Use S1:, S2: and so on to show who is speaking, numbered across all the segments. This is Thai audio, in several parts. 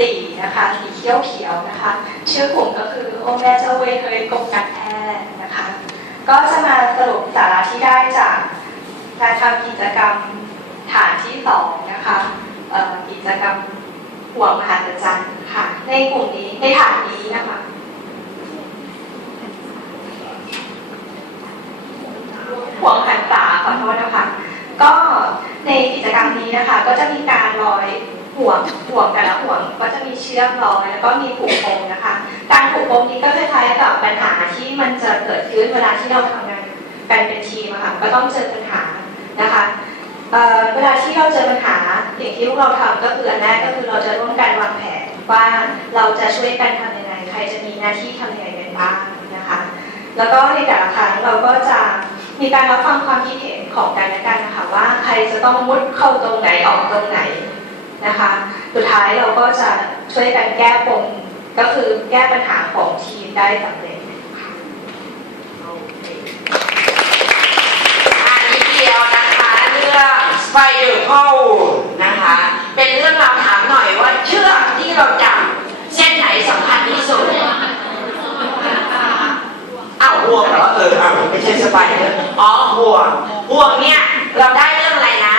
S1: สีนะคะสีเขียวเขียวนะคะชื่อกลุ่มก็คือโอแม่เจ้าเวยเฮยกรมการแพทย์นะคะก็จะมาสรุปสาระที่ได้จากการทำกิจกรรมฐานที่สองนะคะกิจกรรมห่วงมหัศจรรย์ค่ะในกลุ่มนี้ในฐานนี้นะคะห่วงหันษาขอโทษนะคะก็ในกิจกรรมนี้นะคะก็จะมีการร้อย ห่วงห่วงแต่ละห่วงก็จะมีเชือกร้อยแล้วก็มีผูกปมนะคะ การผูกปมนี้ก็คล้ายๆกับปัญหาที่มันจะเกิดขึ้นเวลาที่เราทำงานกันเป็นทีมอะค่ะก็ต้องเจอปัญหานะคะเเวลาที่เราเจอปัญหาสิ่งที่พวกเราทำก็คืออันแรกก็คือเราจะร่วมกันวางแผนว่าเราจะช่วยกันทำยังไงใครจะมีหน้าที่ทำยังไงกันบ้างนะคะ แล้วก็ในแต่ละครั้งเราก็จะมีการรับฟังความคิดเห็นของกันและกันนะคะว่าใครจะต้องมุดเข้าตรงไหนออกตรงไหน นะคะ สุดท้ายเราก็จะช่วยกันแก้ปมก็คือแก้ปัญหาของทีมได้สำเร็จ
S2: อันนี้เดียวนะคะเรื่องสไปเดอร์เข้านะคะ เป็นเรื่องเราถามหน่อยว่าเชือกที่เราจับเส้นไหนสำคัญที่สุดอ้าวห่วงเหรอเอออ้าวไม่ใช่สไปเดอร์อ๋อห่วงห่วงเนี่ยเราได้เรื่องอะไรนะ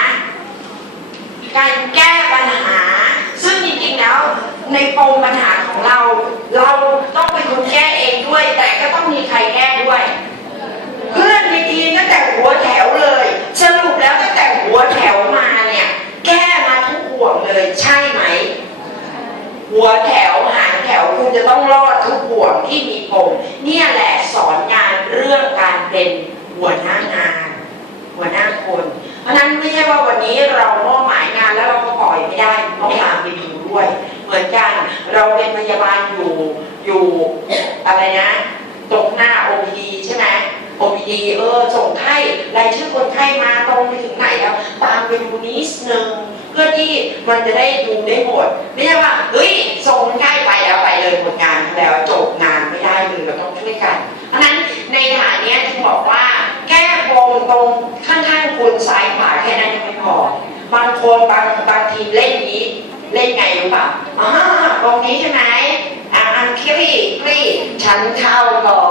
S2: การแก้ปัญหา ซึ่งจริงๆแล้ว ในปมปัญหาของเรา เราต้องเป็นคนแก้เองด้วย แต่ก็ต้องมีใครแก้ด้วย เพื่อนในทีมตั้งแต่หัวแถวเลยสรุปแล้วตั้งแต่หัวแถวมาเนี่ย แก้มาทุกห่วงเลยใช่ไหม หัวแถวหางแถวคุณจะต้องรอดทุกห่วงที่มีปมเนี่ยแหละสอนงานเรื่องการเป็นหัวหน้างาน หัวหน้าคน เพราะนั้นไม่ใช่ว่าวันนี้เราม เหมือนกัน เราเป็นพยาบาลอยู่อยู่อะไรนะตรงหน้า OPD ใช่ไหม OPD เออส่งไข้รายชื่อคนไข้มาตรงไปถึงไหนแล้ว ตามไปดูนิดนึงเพื่อที่มันจะได้ดูได้หมด ไม่ใช่ว่าเฮ้ยส่งคนไข้ไปแล้วไปเลยหมดงานแล้วจบงานไม่ได้เลยเราต้องช่วยกันเพราะนั้นในฐานนี้ยจึงบอกว่าแก้ปมตรงข้างๆคุณซ้ายขวาแค่นั้นยังไม่พอบางคนบางบางทีเล่น เล่นไงรู้ป่ะอ่าตรงนี้ใช่ไหมอ่าอันคลี่คลี่ฉันเข้าก่อ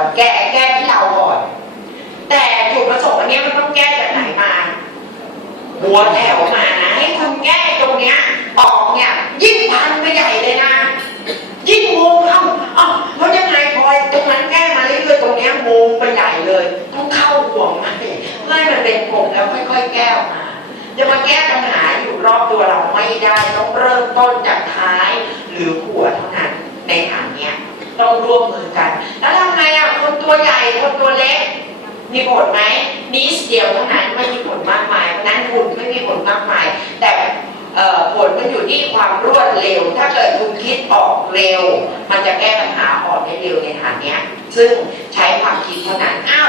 S2: นแก้แก้ที่เราก่อน แต่จุดประสงค์อันเนี้ยมันต้องแก้จากไหนมา หัวแถวมานะให้คุณแก้ตรงเนี้ย ออกเนี่ยยิ่งพันไปใหญ่เลยนะยิ่งงงเอ้าเอ้าแล้วยังไงพลอยตรงนั้นแก้มาเรื่อยๆตรงเนี้ยงงไปใหญ่เลย ต้องเข้าห่วงมาสิเพื่อให้มันเป็นปมแล้วค่อยๆแก้ออกมาจะมาแก้ปัญหาอยู่ รอบตัวเราไม่ได้ต้องเริ่มต้นจากท้ายหรือหัวเท่านั้นในฐานเนี้ยต้องร่วมมือกัน แล้วทำไงอะคนตัวใหญ่คนตัวเล็ก มีผลไหมนิดเดียวเท่านั้นไม่มีผลมากมายเพราะนั้นคุณไม่มีผลมากมาย แต่ผลมันอยู่ที่ความรวดเร็ว ถ้าเกิดคุณคิดออกเร็ว มันจะแก้ปัญหาออกได้เร็วในฐานเนี้ย ซึ่งใช้ความคิดเท่านั้นอะ